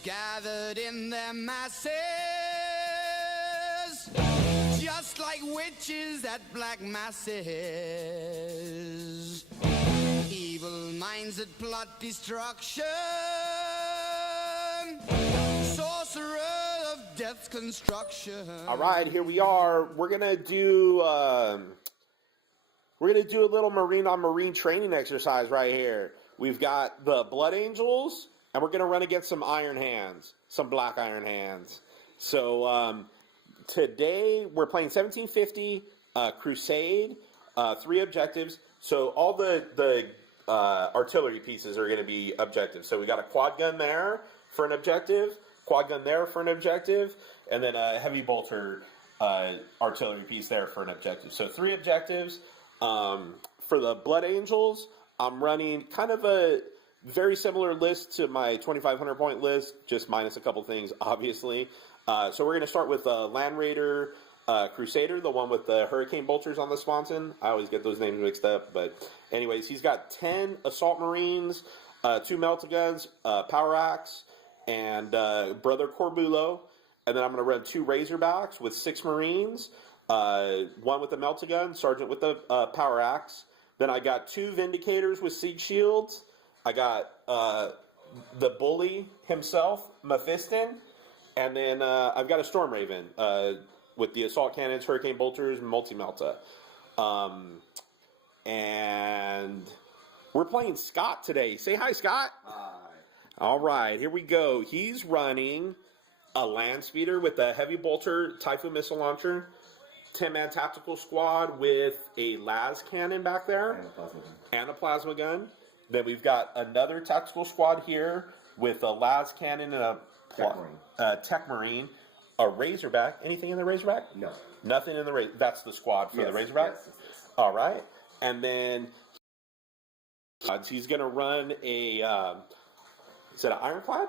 Rebels gathered in their masses, just like witches at black masses. Evil minds that plot destruction, sorcerer of death's construction. All right, here we are. We're gonna do a little marine on marine training exercise right here. We've got the Blood Angels, and we're gonna run against some Iron Hands, some Black Iron Hands. So today we're playing 1750 Crusade, 3 objectives. So all the artillery pieces are gonna be objectives. So we got a quad gun there for an objective, quad gun there for an objective, and then a heavy bolter artillery piece there for an objective. So 3 objectives. For the Blood Angels, I'm running kind of a very similar list to my 2,500 point list, just minus a couple things, obviously. So we're going to start with Land Raider Crusader, the one with the Hurricane Bolters on the sponson. I always get those names mixed up, but anyways, he's got 10 Assault Marines, 2 Melta-Guns, Power Axe, and Brother Corbulo. And then I'm going to run 2 Razorbacks with 6 Marines, 1 with the Melta-Gun, Sergeant with the Power Axe. Then I got 2 Vindicators with Siege Shields. I got the Bully himself, Mephiston. And then I've got a Storm Raven with the Assault Cannons, Hurricane Bolters, Multi-Melta. And we're playing Scott today. Say hi, Scott. Hi. All right, here we go. He's running a Land Speeder with a Heavy Bolter Typhoon Missile Launcher, 10-man tactical squad with a las cannon back there. And a plasma gun. Then we've got another tactical squad here with a las cannon and a Tech Marine. A Razorback. Anything in the Razorback? No. Nothing in the Razorback. That's the squad for the Razorback? Yes. All right. And then he's going to run a, is it an Ironclad?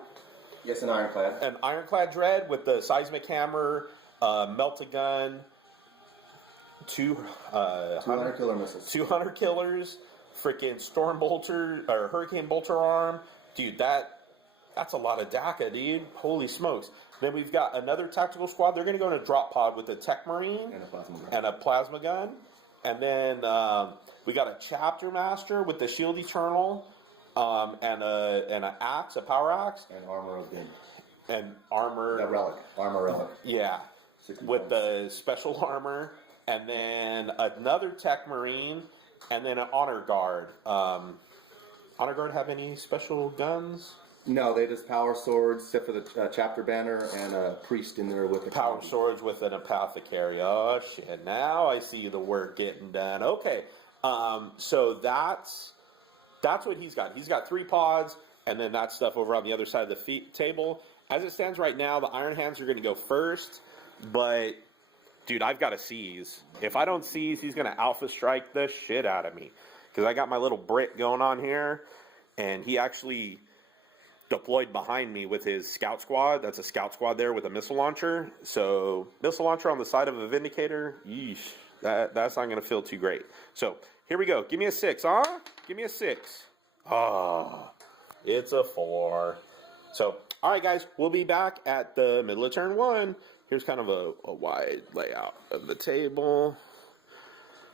Yes, an Ironclad. An Ironclad Dread with the Seismic Hammer, Melta-Gun, 200 killer missiles. 200 killers, freaking Storm Bolter, or Hurricane Bolter Arm. Dude, that's a lot of DACA, dude. Holy smokes. Then we've got another tactical squad. They're going to go in a drop pod with a Tech Marine and a plasma gun. And then we got a Chapter Master with the Shield Eternal and an axe, a power axe. And Armor of Din. And armor. That relic. Armor relic. Yeah. With the special armor. And then another Tech Marine. And then an Honor Guard. Honor Guard have any special guns? No, they just power swords, except for the chapter banner and a priest in there with a power swords with an apothecary. Oh shit! Now I see the work getting done. Okay, so that's what he's got. He's got 3 pods, and then that stuff over on the other side of the table. As it stands right now, the Iron Hands are going to go first, but dude, I've got to seize. If I don't seize, he's going to alpha strike the shit out of me because I got my little Brit going on here, and he actually deployed behind me with his scout squad. That's a scout squad there with a missile launcher. So missile launcher on the side of a Vindicator, yeesh, that's not going to feel too great. So here we go. Give me a 6, huh? Give me a 6. Oh, it's a 4. So, all right, guys, we'll be back at the middle of turn 1. Here's kind of a wide layout of the table.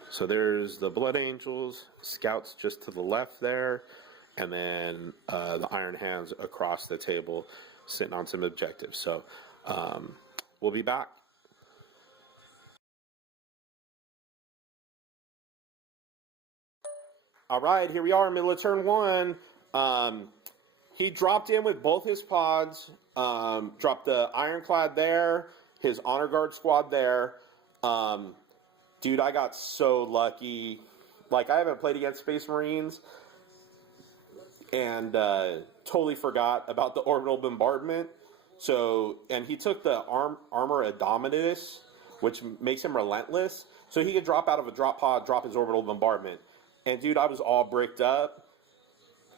So there's the Blood Angels, scouts just to the left there. And then the Iron Hands across the table sitting on some objectives. So we'll be back. All right, here we are, middle of turn 1. He dropped in with both his pods, dropped the Ironclad there, his Honor Guard squad there. Dude, I got so lucky. Like, I haven't played against Space Marines. And totally forgot about the orbital bombardment. So, and he took the armor Indomitus, which makes him relentless. So he could drop out of a drop pod, drop his orbital bombardment. And dude, I was all bricked up.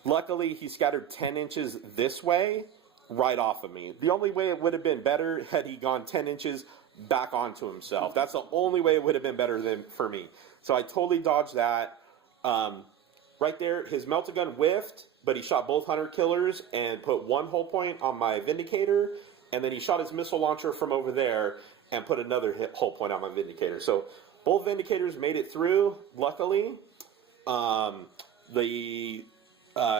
Luckily, he scattered 10 inches this way, right off of me. The only way it would have been better had he gone 10 inches back onto himself. That's the only way it would have been better than for me. So I totally dodged that. Right there, his Melta-Gun whiffed. but he shot both hunter killers and put 1 hull point on my Vindicator, and then he shot his missile launcher from over there and put another hull point on my Vindicator. So both Vindicators made it through, luckily. The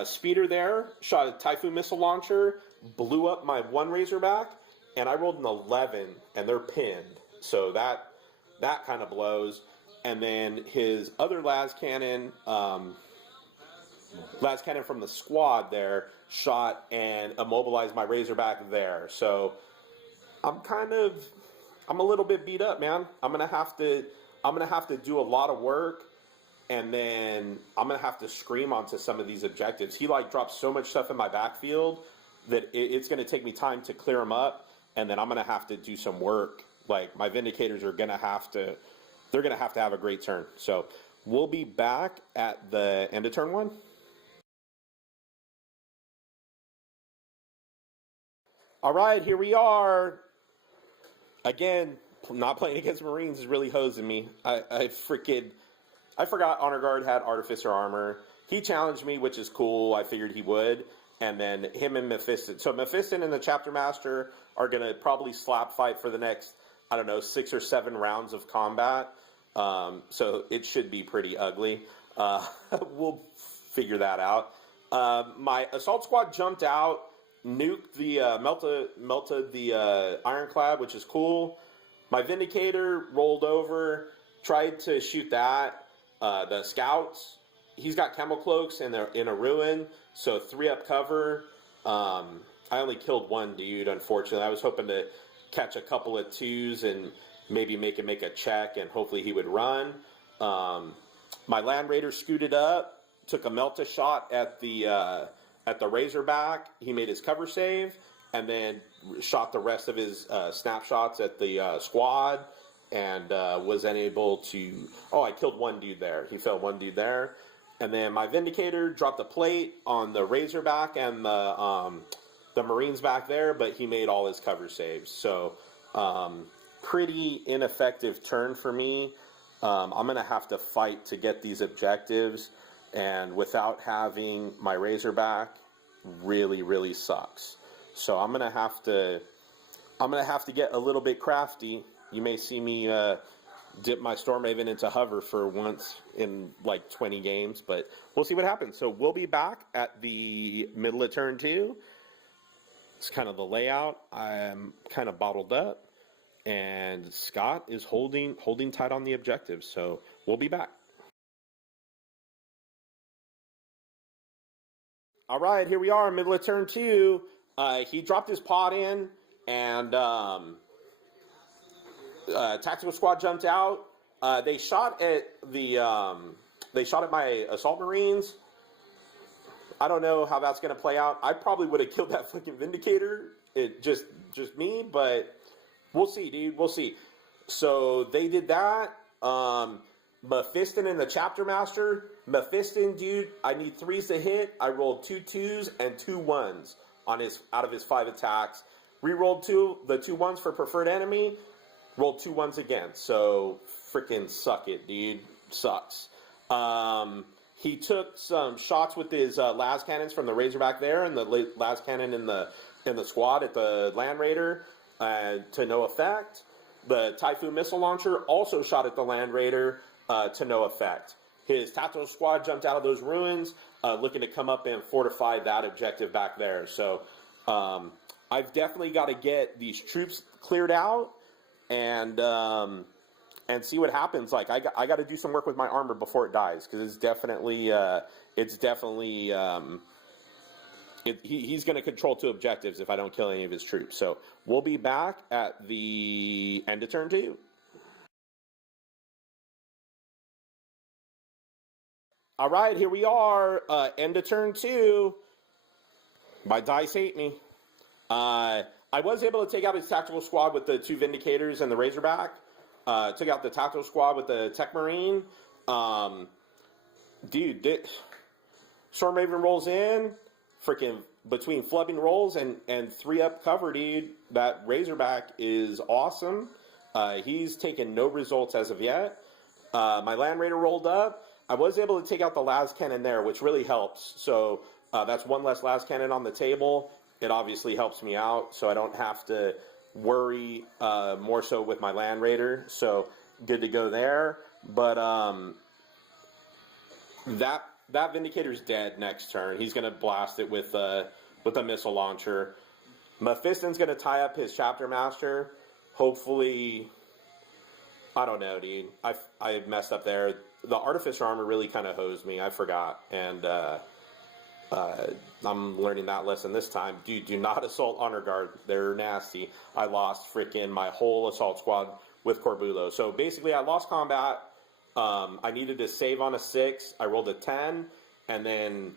speeder there shot a Typhoon missile launcher, blew up my 1 Razorback, and I rolled an 11, and they're pinned. So that kind of blows. And then his other las cannon from the squad there shot and immobilized my Razorback there. So I'm a little bit beat up, man. I'm gonna have to do a lot of work, and then I'm gonna have to scream onto some of these objectives. He like dropped so much stuff in my backfield that it's gonna take me time to clear them up, and then I'm gonna have to do some work. Like my Vindicators are gonna have to have a great turn. So we'll be back at the end of turn 1. All right, here we are. Again, not playing against Marines is really hosing me. I forgot Honor Guard had Artificer armor. He challenged me, which is cool. I figured he would. And then him and Mephiston. So Mephiston and the Chapter Master are going to probably slap fight for the next, 6 or 7 rounds of combat. So it should be pretty ugly. We'll figure that out. My Assault Squad jumped out, nuked the, melted the Ironclad, which is cool. My Vindicator rolled over, tried to shoot that. The Scouts, he's got Camel Cloaks and they're in a ruin, so 3-up cover. I only killed 1 dude, unfortunately. I was hoping to catch a couple of 2s and maybe make him make a check, and hopefully he would run. My Land Raider scooted up, took a Melta shot at the Razorback. He made his cover save, and then shot the rest of his snapshots at the squad, and was unable to... Oh, I killed 1 dude there. He fell 1 dude there. And then my Vindicator dropped a plate on the Razorback and the Marines back there, but he made all his cover saves. So, pretty ineffective turn for me. I'm going to have to fight to get these objectives, and without having my Razorback really, really sucks. So I'm going to have to get a little bit crafty. You may see me dip my Stormraven into hover for once in like 20 games, but we'll see what happens. So we'll be back at the middle of turn 2. It's kind of the layout. I'm kind of bottled up, and Scott is holding tight on the objectives. So we'll be back. All right, here we are, middle of turn 2. He dropped his pod in, and Tactical Squad jumped out. They shot at my Assault Marines. I don't know how that's going to play out. I probably would have killed that fucking Vindicator. It just me, but we'll see, dude. We'll see. So they did that. Mephiston and the Chapter Master. Mephiston, dude, I need 3s to hit. I rolled 2 2s and 2 1s out of his 5 attacks. Rerolled the 2 1s for preferred enemy. Rolled 2 1s again. So freaking suck it, dude. Sucks. He took some shots with his las cannons from the Razorback there, and the las cannon in the squad at the Land Raider to no effect. The Typhoon missile launcher also shot at the Land Raider to no effect. His Tactical Squad jumped out of those ruins, looking to come up and fortify that objective back there. So I've definitely got to get these troops cleared out and see what happens. Like I got to do some work with my armor before it dies, because he's going to control 2 objectives if I don't kill any of his troops. So we'll be back at the end of turn 2. All right, here we are, end of turn 2. My dice hate me. I was able to take out his Tactical Squad with the 2 Vindicators and the Razorback. Took out the Tactical Squad with the Tech Marine. Dude, Stormraven rolls in, freaking between flubbing rolls and 3-up cover, dude. That Razorback is awesome. He's taken no results as of yet. My Land Raider rolled up. I was able to take out the las cannon there, which really helps. So That's one less las cannon on the table. It obviously helps me out, so I don't have to worry more so with my Land Raider. So good to go there. But that Vindicator's dead next turn. He's gonna blast it with a missile launcher. Mephiston's gonna tie up his Chapter Master. Hopefully, I don't know, dude. I messed up there. The Artificer armor really kind of hosed me. I forgot, and I'm learning that lesson this time. Dude, do not assault Honor Guard. They're nasty. I lost freaking my whole assault squad with Corbulo. So basically, I lost combat. I needed to save on a 6. I rolled a 10, and then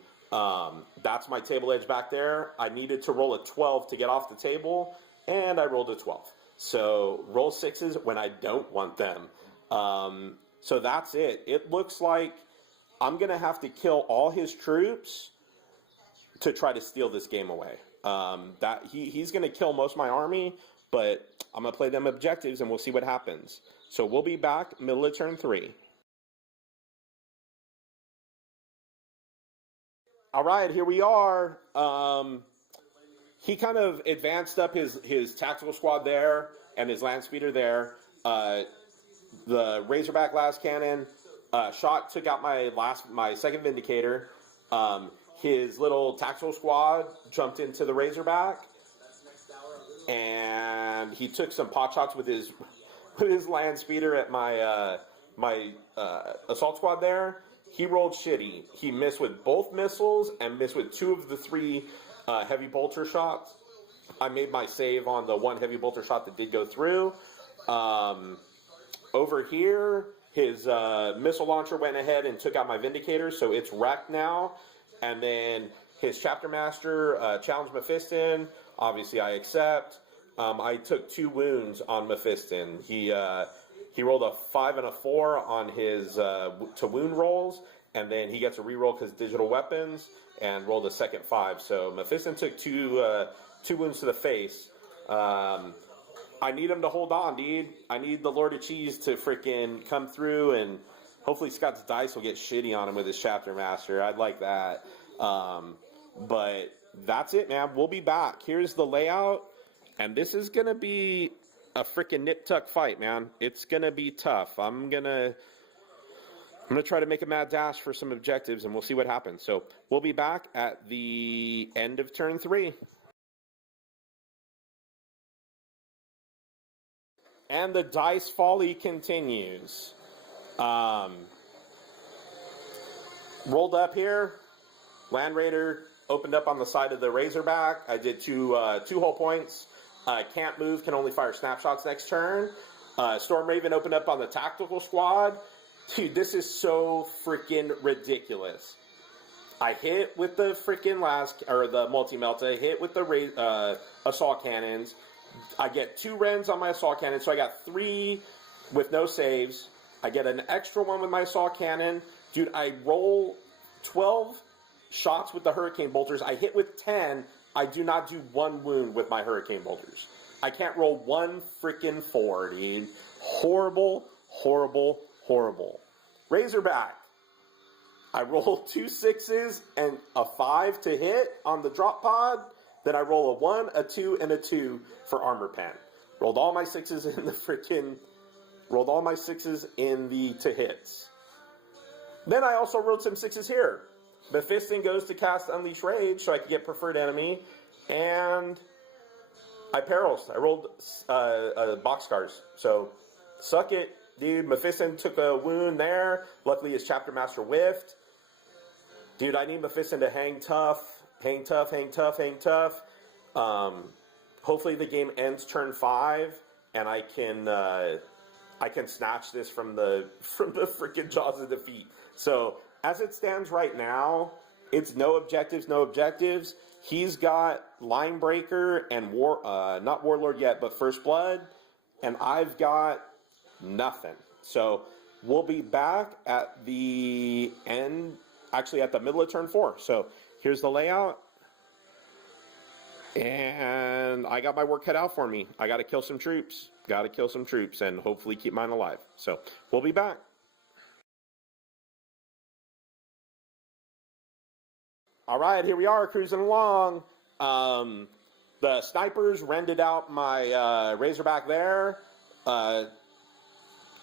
that's my table edge back there. I needed to roll a 12 to get off the table, and I rolled a 12. So roll 6s when I don't want them. So that's it. It looks like I'm going to have to kill all his troops to try to steal this game away. He's going to kill most of my army, but I'm going to play them objectives, and we'll see what happens. So we'll be back middle of turn 3. All right, here we are. He kind of advanced up his tactical squad there and his land speeder there. The Razorback las cannon shot took out my second Vindicator. His little tactical squad jumped into the Razorback, and he took some pot shots with his land speeder at my assault squad there. He rolled shitty. He missed with both missiles and missed with 2 of the 3 heavy bolter shots. I made my save on the 1 heavy bolter shot that did go through. Over here, his missile launcher went ahead and took out my Vindicator, so it's wrecked now. And then his Chapter Master challenged Mephiston. Obviously, I accept. I took 2 wounds on Mephiston. He rolled a 5 and a 4 on his to wound rolls, and then he gets a reroll because digital weapons, and rolled a second 5. So Mephiston took 2 wounds to the face. I need him to hold on, dude. I need the Lord of Cheese to freaking come through, and hopefully Scott's dice will get shitty on him with his Chapter Master. I'd like that. But that's it, man. We'll be back. Here's the layout, and this is going to be a freaking nip-tuck fight, man. It's going to be tough. I'm going to try to make a mad dash for some objectives, and we'll see what happens. So we'll be back at the end of turn 3. And the dice folly continues. Rolled up here. Land Raider opened up on the side of the Razorback. I did 2 hull points. Can't move, can only fire snapshots next turn. Storm Raven opened up on the tactical squad. Dude, this is so freaking ridiculous. I hit with the freaking the multi-melta, hit with the assault cannons. I get 2 Rens on my assault cannon, so I got 3 with no saves. I get an extra 1 with my assault cannon. Dude, I roll 12 shots with the Hurricane Bolters. I hit with 10. I do not do 1 wound with my Hurricane Bolters. I can't roll 1 freaking 4, dude. Horrible, horrible, horrible. Razorback. I roll 2 6s and a 5 to hit on the drop pod. Then I roll a 1, a 2, and a 2 for Armor Pen. Rolled all my 6s in the to hits. Then I also rolled some 6s here. Mephiston goes to cast Unleash Rage so I could get Preferred Enemy, and I perils. I rolled Boxcars. So suck it, dude. Mephiston took a wound there. Luckily his Chapter Master whiffed. Dude, I need Mephiston to hang tough. Hang tough, hang tough, hang tough. Hopefully the game ends turn 5, and I can snatch this from the freaking jaws of defeat. So as it stands right now, it's no objectives, no objectives. He's got Linebreaker and not Warlord yet, but First Blood, and I've got nothing. So we'll be back at the end, actually at the middle of turn 4. So here's the layout, and I got my work cut out for me. I got to kill some troops. Got to kill some troops, and hopefully keep mine alive. So we'll be back. All right, here we are cruising along. The snipers rented out my Razorback there.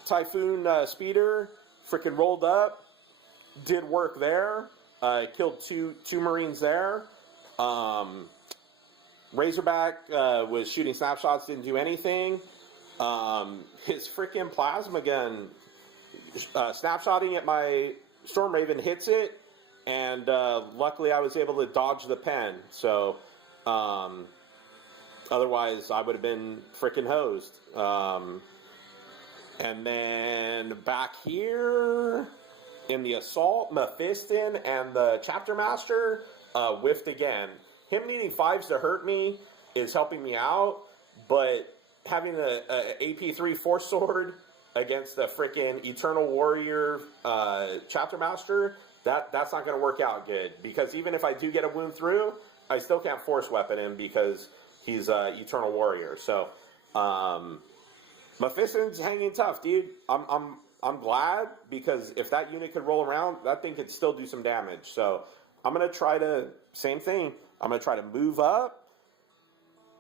Typhoon speeder freaking rolled up, did work there. Killed two Marines there. Razorback was shooting snapshots, didn't do anything. His freaking plasma gun snapshotting at my Storm Raven hits it, and luckily I was able to dodge the pen. So otherwise I would have been freaking hosed. And then back here in the assault, Mephiston and the Chapter Master whiffed again. Him needing 5s to hurt me is helping me out, but having a AP3 Force Sword against the freaking Eternal Warrior Chapter Master, that's not going to work out good, because even if I do get a wound through, I still can't Force Weapon him because he's Eternal Warrior. So Mephiston's hanging tough, dude. I'm glad, because if that unit could roll around, that thing could still do some damage. So I'm going to try to, same thing, I'm going to try to move up,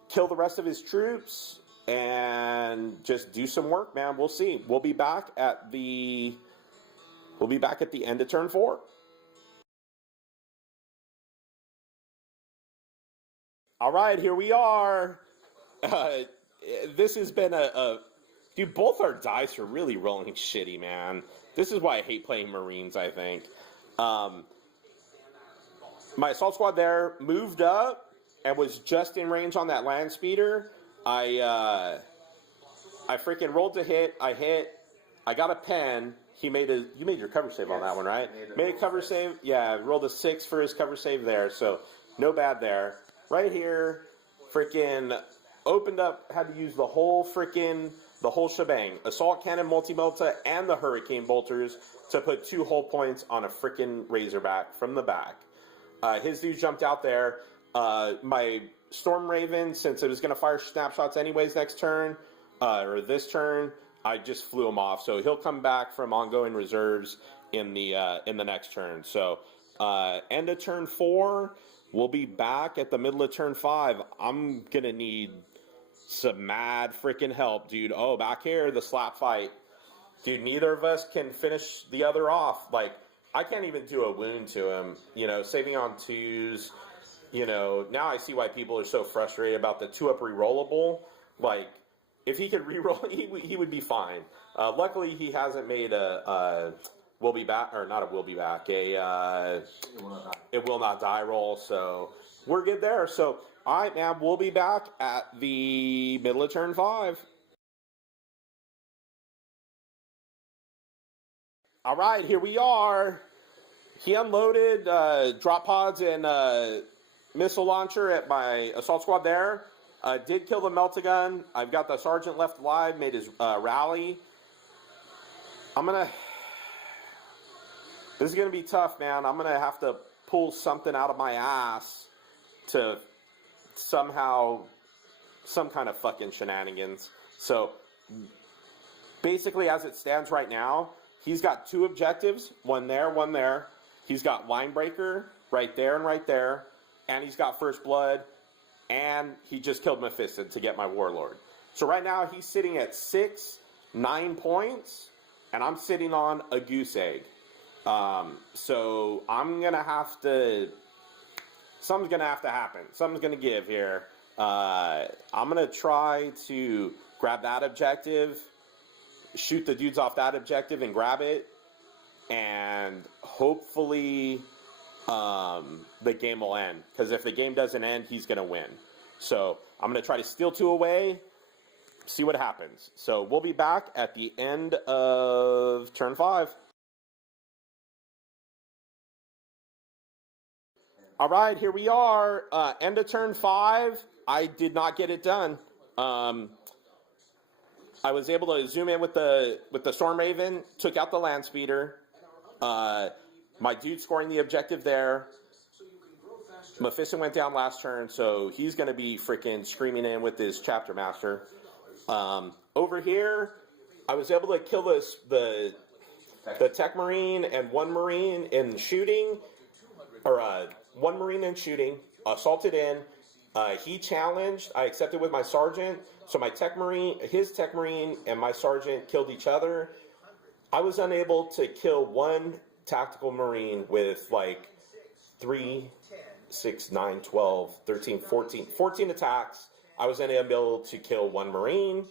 kill the rest of his troops, and just do some work, man. We'll see. We'll be back at the end of turn 4. All right, here we are. This has been dude, both our dice are really rolling shitty, man. This is why I hate playing Marines, I think. My assault squad there moved up and was just in range on that land speeder. I freaking rolled to hit. I hit. I got a pen. You made your cover save on that one, right? Made a cover save. Yeah, rolled a 6 for his cover save there. So no bad there. Right here, freaking opened up. Had to use the whole shebang. Assault cannon, multi-melta, and the hurricane bolters to put 2 hull points on a freaking Razorback from the back. His dude jumped out there. My Storm Raven, since it was going to fire snapshots anyways next turn, or this turn, I just flew him off. So he'll come back from ongoing reserves in the next turn. So end of turn 4, we'll be back at the middle of turn 5. I'm going to need some mad freaking help, dude. Oh, back here, the slap fight. Dude, neither of us can finish the other off. Like, I can't even do a wound to him. You know, saving on 2s. You know, now I see why people are so frustrated about the 2-up rerollable. Like, if he could reroll, he would be fine. Luckily, he hasn't made a will be back, or not a will be back, it will not die roll. So we're good there. So, all right, man, we'll be back at the middle of turn 5. All right, here we are. He unloaded drop pods and missile launcher at my assault squad there. Did kill the Meltagun. I've got the sergeant left alive, made his rally. This is going to be tough, man. I'm going to have to pull something out of my ass to somehow, some kind of fucking shenanigans. So, basically, as it stands right now, he's got 2 objectives, one there, one there. He's got Line Breaker right there and right there, and he's got First Blood, and he just killed Mephiston to get my Warlord. So right now, he's sitting at 9 points, and I'm sitting on a goose egg. So I'm going to have to, something's going to have to happen. Something's going to give here. I'm going to try to grab that objective, shoot the dudes off that objective and grab it, and hopefully the game will end. Because if the game doesn't end, he's going to win. So I'm going to try to steal 2 away, see what happens. So we'll be back at the end of turn 5. All right, here we are. End of turn 5. I did not get it done. I was able to zoom in with the Storm Raven, took out the land speeder. My dude scoring the objective there. Mephiston went down last turn, so he's going to be freaking screaming in with his Chapter Master. Over here, I was able to kill the Tech Marine and 1 Marine in shooting, or one Marine in shooting, assaulted in. He challenged. I accepted with my sergeant. So my tech Marine, his tech Marine, and my sergeant killed each other. I was unable to kill one tactical Marine with like 3, 6, 9, 12, 13, 14 attacks. I was unable to kill one Marine.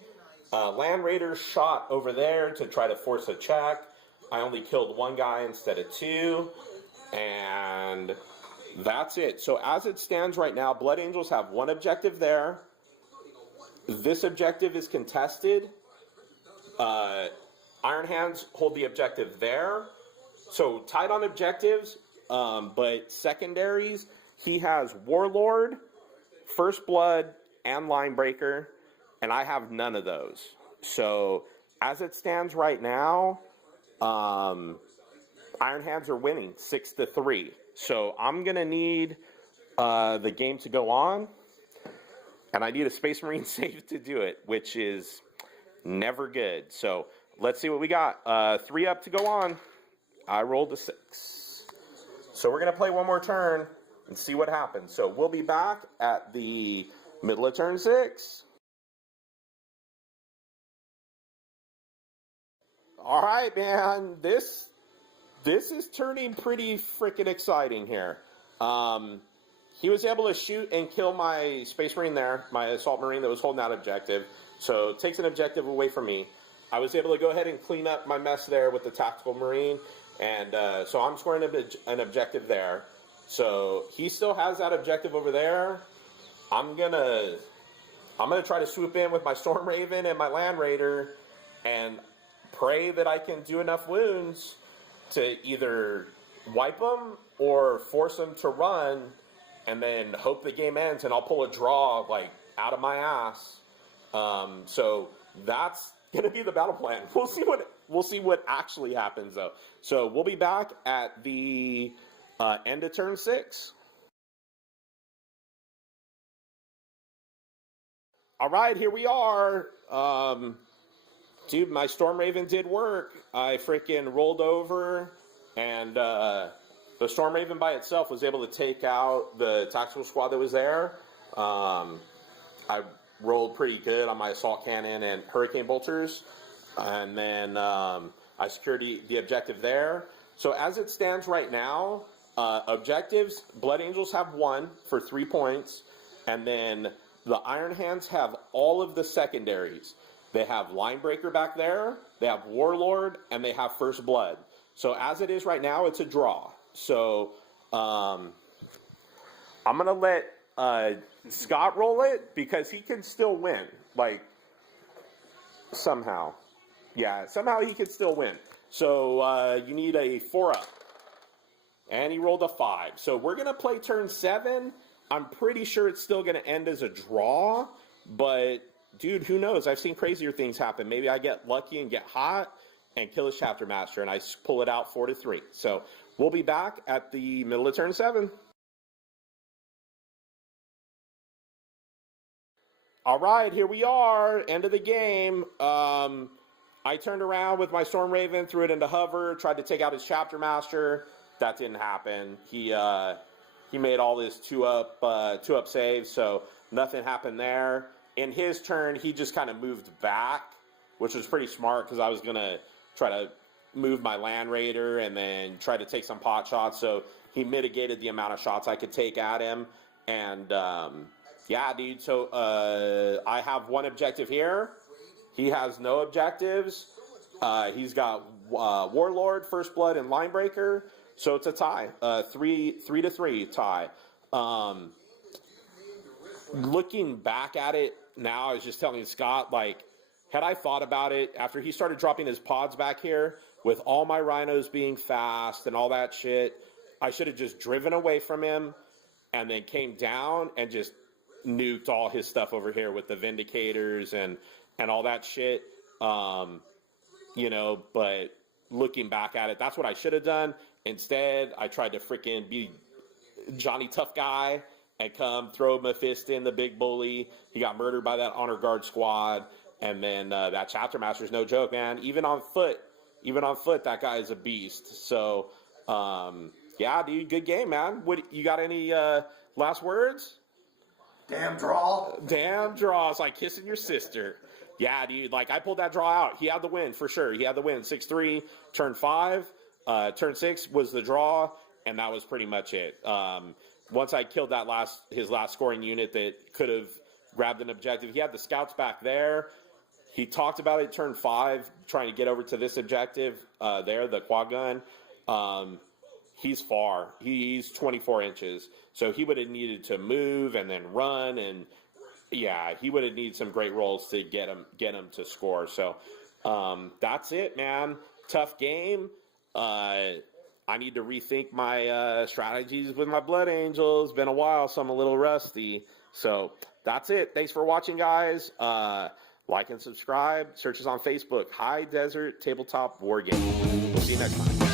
Land Raiders shot over there to try to force a check. I only killed one guy instead of two. And that's it. So as it stands right now, Blood Angels have one objective there. This objective is contested. Iron Hands hold the objective there. So tied on objectives, but secondaries, he has Warlord, First Blood, and Linebreaker, and I have none of those. So as it stands right now, Iron Hands are winning 6-3. So I'm gonna need the game to go on, and I need a Space Marine save to do it, which is never good. So let's see what we got. 3 up to go on. I rolled a 6. So we're gonna play one more turn and see what happens. So we'll be back at the middle of turn 6. All right, man. This is turning pretty freaking exciting here. He was able to shoot and kill my Space Marine there, my Assault Marine that was holding that objective. So it takes an objective away from me. I was able to go ahead and clean up my mess there with the Tactical Marine. And so I'm scoring an objective there. So he still has that objective over there. I'm gonna try to swoop in with my Storm Raven and my Land Raider and pray that I can do enough wounds to either wipe them or force them to run, and then hope the game ends and I'll pull a draw like out of my ass. So that's gonna be the battle plan. We'll see what actually happens though. So we'll be back at the end of turn 6. All right, here we are. Dude, my Storm Raven did work. I freaking rolled over, and the Storm Raven by itself was able to take out the tactical squad that was there. I rolled pretty good on my assault cannon and hurricane bolters, and then I secured the objective there. So as it stands right now, objectives, Blood Angels have 1 for 3 points, and then the Iron Hands have all of the secondaries. They have Linebreaker back there, they have Warlord, and they have First Blood. So as it is right now, it's a draw. So I'm going to let Scott roll it because he can still win. Like, somehow. Yeah, somehow he could still win. So you need a 4-up. And he rolled a 5. So we're going to play turn 7. I'm pretty sure it's still going to end as a draw, but dude, who knows? I've seen crazier things happen. Maybe I get lucky and get hot and kill a Chapter Master, and I pull it out 4-3. So we'll be back at the middle of turn 7. All right, here we are, end of the game. I turned around with my Storm Raven, threw it into hover, tried to take out his Chapter Master. That didn't happen. He made all his two up saves, so nothing happened there. In his turn, he just kind of moved back, which was pretty smart because I was going to try to move my Land Raider and then try to take some pot shots. So he mitigated the amount of shots I could take at him. And, yeah, dude, so I have 1 objective here. He has no objectives. He's got Warlord, First Blood, and Linebreaker. So it's a tie, 3-3 tie. Looking back at it now, I was just telling Scott, like, had I thought about it after he started dropping his pods back here with all my rhinos being fast and all that shit, I should have just driven away from him and then came down and just nuked all his stuff over here with the Vindicators and all that shit. You know, but looking back at it, that's what I should have done. Instead, I tried to freaking be Johnny Tough Guy and come throw him a fist in the big bully. He got murdered by that honor guard squad. And then that Chapter Master's no joke, man. Even on foot, that guy is a beast. So Yeah, dude, good game, man. What you got? Any last words? Damn draw. Damn draw. It's like kissing your sister. Yeah, dude. Like I pulled that draw out. He had the win for sure. He had the win. 6-3, turn 5, turn 6 was the draw, and that was pretty much it. Once I killed that his last scoring unit that could have grabbed an objective. He had the scouts back there. He talked about it turn 5, trying to get over to this objective there, the quad gun. He's far. He's 24 inches. So he would have needed to move and then run, and yeah, he would have needed some great rolls to get him to score. So that's it, man. Tough game. I need to rethink my strategies with my Blood Angels. Been a while, so I'm a little rusty. So that's it. Thanks for watching, guys. Like and subscribe. Search us on Facebook. High Desert Tabletop Wargaming. We'll see you next time.